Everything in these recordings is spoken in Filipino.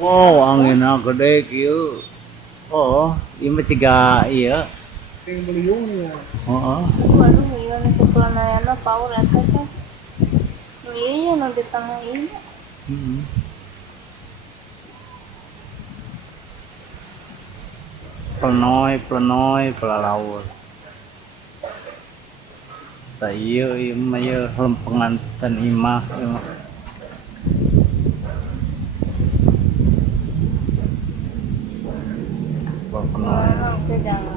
Wow, anginnya gede kieu. Oh, ieu mah ciga ieu. Yang beliungnya. Heeh. Waduh, iya nih kepelanayana power eta teh. Nu ieu nu di tengah ieu. Heeh. Plenoy pelalaur. Tah ieu mah ieu lempengan ten imah ieu mah. Plenoy. Oke, jangan.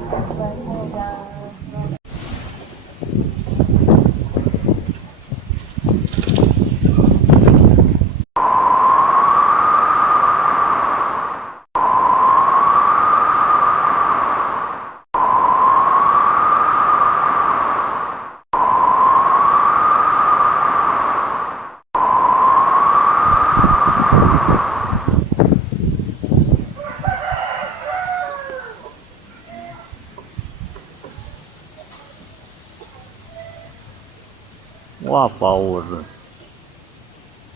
Wah, power.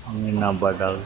Angin badag.